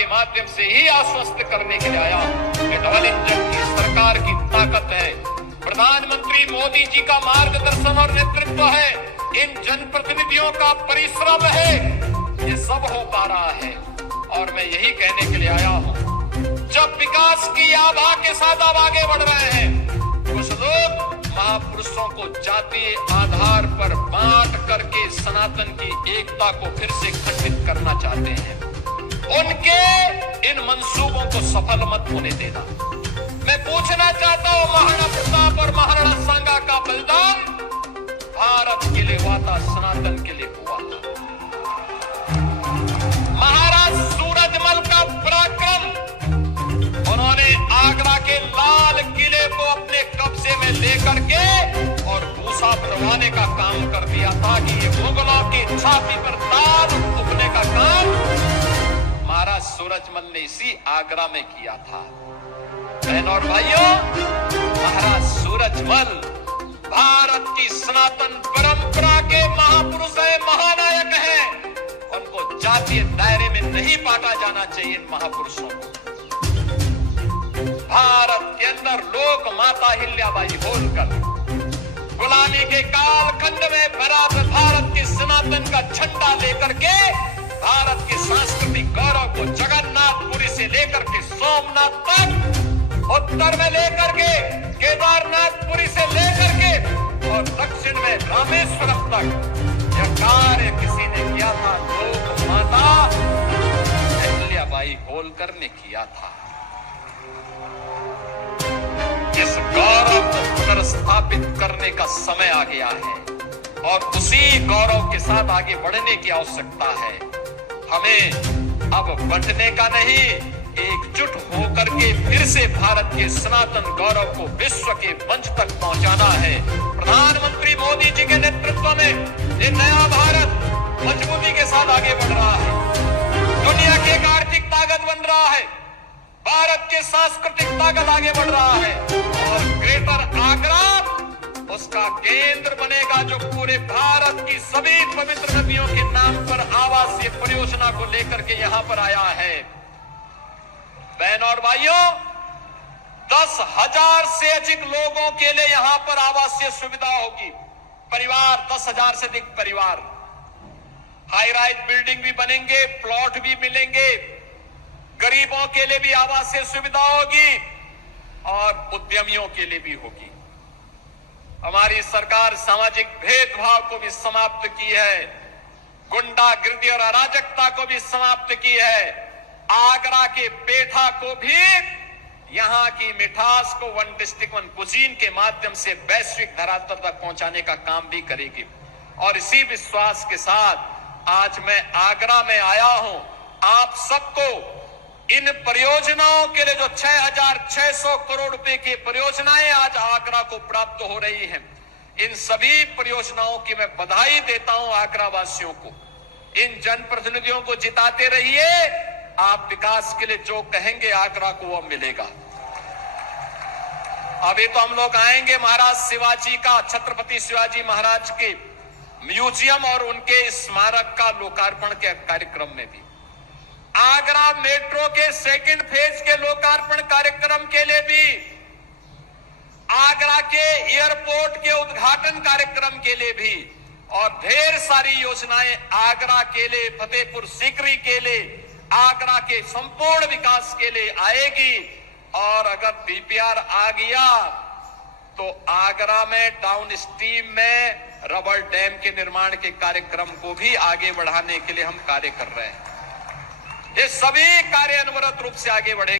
के माध्यम से ही आश्वस्त करने के लिए आया कि डबल इंजन की सरकार की ताकत है, प्रधानमंत्री मोदी जी का मार्गदर्शन और नेतृत्व है, इन जनप्रतिनिधियों का परिश्रम है, ये सब हो पा रहा है। और मैं यही कहने के लिए आया हूं, जब विकास की आभा के साथ आप आगे बढ़ रहे हैं, कुछ लोग महापुरुषों को जातीय आधार पर बांट करके सनातन की एकता को फिर से खंडित करना चाहते हैं। उनके इन मंसूबों को सफल मत होने देना। मैं पूछना चाहता हूं, महाराणा प्रताप और महाराणा सांगा का बलिदान भारत के लिए हुआ था, सनातन के लिए हुआ था। महाराज सूरजमल का पराक्रम, उन्होंने आगरा के लाल किले को अपने कब्जे में लेकर के और भूसा भरवाने का काम कर दिया था कि ये मुगलों की छाती पर तार फूंकने का काम महाराज सूरजमल ने इसी आगरा में किया था। बहन और भाइयों, महाराज सूरजमल भारत की सनातन परंपरा के महापुरुष है, महानायक है। उनको जातीय दायरे में नहीं बांटा जाना चाहिए। इन महापुरुषों को भारत के अंदर लोक माता हिल्याबाई होलकर गुलामी के कालखंड में भारत के सनातन का झंडा लेकर के भारत के सांस्कृतिक गौरव को जगन्नाथपुरी से लेकर के सोमनाथ तक, उत्तर में लेकर के केदारनाथपुरी से लेकर के और दक्षिण में रामेश्वरम तक यह कार्य किसी ने किया था, लोक माता हिल्याबाई होलकर ने किया था। इस गौरव को पुनर्स्थापित करने का समय आ गया है और उसी गौरव के साथ आगे बढ़ने की आवश्यकता है। हमें अब बंटने का नहीं, एकजुट होकर के फिर से भारत के सनातन गौरव को विश्व के मंच तक पहुंचाना है। प्रधानमंत्री मोदी जी के नेतृत्व में ये नया भारत मजबूती के साथ आगे बढ़ रहा है, दुनिया की एक आर्थिक ताकत बन रहा है, भारत के सांस्कृतिक ताकत आगे बढ़ रहा है और ग्रेटर आगरा उसका केंद्र बनेगा, जो पूरे भारत की सभी पवित्र नदियों के नाम पर आवासीय परियोजना को लेकर के यहां पर आया है। बहन और भाइयों, 10,000 से अधिक लोगों के लिए यहां पर आवासीय सुविधा होगी। परिवार 10,000 से अधिक परिवार, हाई राइज बिल्डिंग भी बनेंगे, प्लॉट भी मिलेंगे, गरीबों के लिए भी आवासीय सुविधा होगी और उद्यमियों के लिए भी होगी। हमारी सरकार सामाजिक भेदभाव को भी समाप्त की है, गुंडागिर्दी और अराजकता को भी समाप्त की है, आगरा के पेठा को भी, यहां की मिठास को वन डिस्ट्रिक्ट वन कुजीन के माध्यम से वैश्विक धरातल तक पहुंचाने का काम भी करेगी। और इसी विश्वास के साथ आज मैं आगरा में आया हूं। आप सबको इन परियोजनाओं के लिए जो 6,600 करोड़ रुपए की परियोजनाएं आज आगरा को प्राप्त हो रही हैं, इन सभी परियोजनाओं की मैं बधाई देता हूं आगरा वासियों को। इन जनप्रतिनिधियों को जिताते रहिए, आप विकास के लिए जो कहेंगे आगरा को वो मिलेगा। अभी तो हम लोग आएंगे महाराज शिवाजी का, छत्रपति शिवाजी महाराज के म्यूजियम और उनके स्मारक का लोकार्पण के कार्यक्रम में भी, आगरा मेट्रो के सेकंड फेज के लोकार्पण कार्यक्रम के लिए भी, आगरा के एयरपोर्ट के उद्घाटन कार्यक्रम के लिए भी और ढेर सारी योजनाएं आगरा के लिए, फतेहपुर सीकरी के लिए, आगरा के संपूर्ण विकास के लिए आएगी। और अगर पीपीआर आ गया तो आगरा में डाउन स्ट्रीम में रबर डैम के निर्माण के कार्यक्रम को भी आगे बढ़ाने के लिए हम कार्य कर रहे हैं। ये सभी कार्य अनवरत रूप से आगे बढ़े।